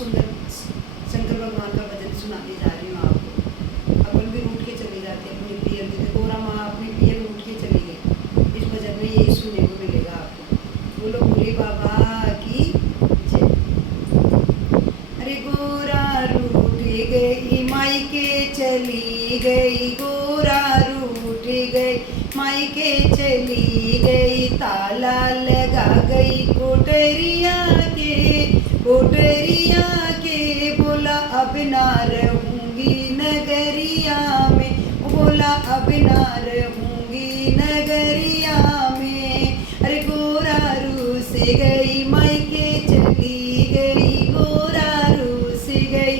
सुंदर शंकर भगवान का भजन सुनाने जा रही हूँ आपको। अपन भी रूठ के चले जाते हैं अपनी पियर की, तो गोरा माँ अपनी पियर रूठ के चली गई। इस भजन में यही सुनने को मिलेगा आपको। बोलो भोले बाबा की जय। अरे गोरा रूठ गई मायके चली गई, गोरा रूठ गई मायके चली गई, ताला लगा गई कोठरिया के, बोला अब ना रहूंगी नगरिया में, बोला अब ना रहूंगी नगरिया में। अरे गोरा रूस गई मायके चली गई, गोरा रूस गई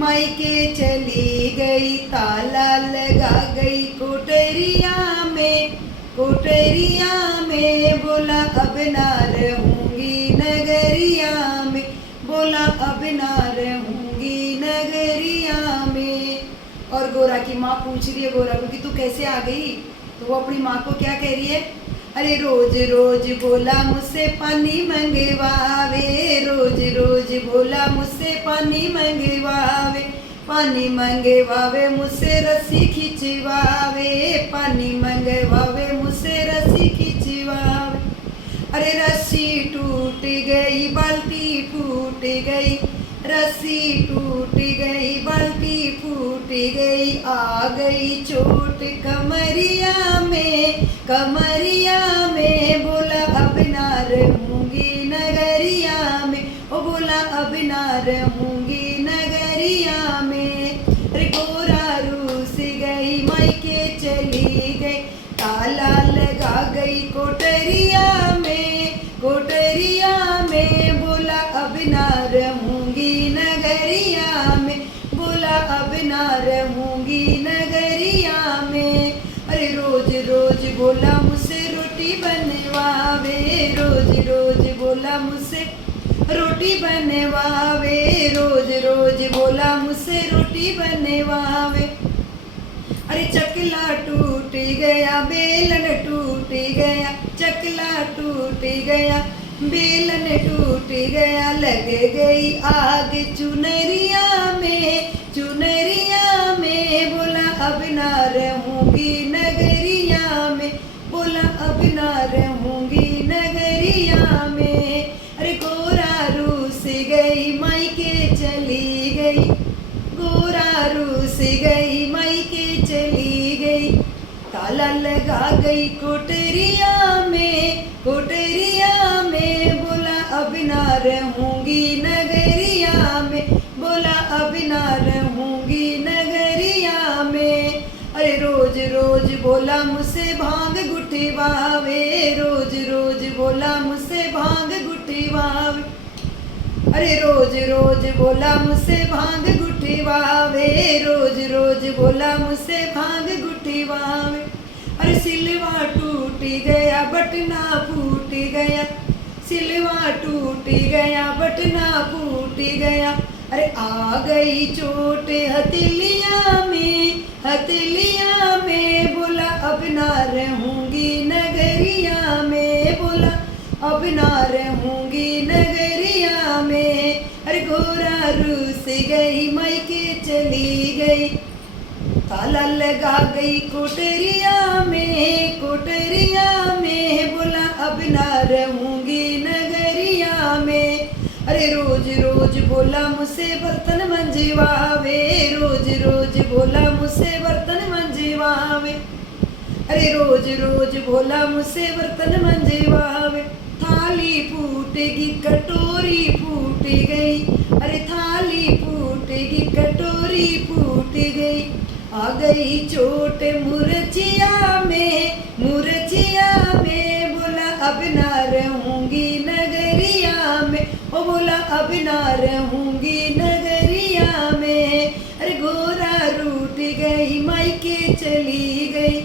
मायके चली गई, ताला लगा गई कोठरिया में, बोला अब ना रहूंगी नगरिया में, बोला अब ना रहूंगी नगरिया में। और गोरा की माँ पूछ रही है गोरा को कि तू कैसे आ गई? तो वो अपनी माँ को क्या कह रही है? अरे रोज रोज बोला मुझसे पानी मंगवावे, रोज रोज बोला मुझसे पानी मंगवावे, पानी मंगवावे मुझसे रस्सी खिंचवावे, पानी मंगवावे मुझसे रस्सी खिंचवावे। अरे रस्सी टूट गई बाल्टी फूट गई, रस्सी टूट गई बाल्टी फूट गई, आ गई चोट कमरिया में, बोला अब ना रहूंगी नगरिया में, ओ बोला अब ना रहूंगी नगरिया में। अरे गोरा रूस गई मायके चली गई, ताला लगा गई कोठरिया में, बोला अब ना रहूंगी नगरिया में, बोला अब ना रहूंगी नगरिया में। अरे रोज रोज बोला मुझसे रोटी बनवावे, रोज रोज बोला मुझसे रोटी बनवावे, रोज रोज बोला मुझसे रोटी बनवावे। अरे चकला टूट गया बेलन टूट गया, चकला टूट गया बेलन टूट गया, लग गई आग चुनरिया में, बोला अब ना रहूंगी नगरिया में, बोला अब ना रहूंगी नगरिया में। अरे गोरा रूस गई मायके चली गई, गोरा रूस गई मायके चली गई, ताला लगा गई कोठरिया में, बोला अब ना रहूंगी नगरिया में, बोला अब ना रहूंगी नगरिया में। अरे रोज रोज बोला मुझसे भांग गुठवावे, रोज रोज बोला मुझसे भांग गुठवावे, अरे रोज रोज बोला मुझसे भांग गुठवावे, रोज रोज बोला मुझसे भांग गुठवावे। अरे सिलवा टूट गया बटना फूट गया, सिलवा टूट गया बटना फूट गया, अरे आ गई चोट हथेलिया में, बोला अब ना रहूंगी नगरिया में, बोला अब ना रहूंगी नगरिया में। अरे गोरा रूस गई मायके चली गई, ताला लगा गई कोठरिया में, बोला अब ना रहूंगी नगरिया में। अरे रोज रोज बोला मुझसे बर्तन मंजवावे, रोज रोज बोला मुझसे बर्तन मंजवावे, अरे रोज रोज बोला मुझसे बर्तन मंजवावे। थाली फूटेगी कटोरी फूट गई, अरे थाली फूटेगी कटोरी फूट गई, आ गई चोट मुरचिया में, बोला अब ना रहूंगी नगरिया में, ओ बोला अब ना रहूंगी नगरिया में। अरे गोरा रूठ गई मायके चली गई,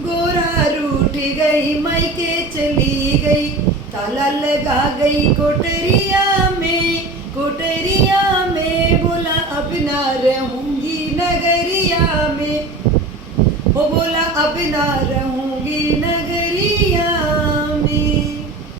गोरा रूठ गई मायके चली गई, ताला लगा गई कोठरिया में, बोला अब ना रहूंगी नगरिया में, ओ बोला अब ना रहूंगी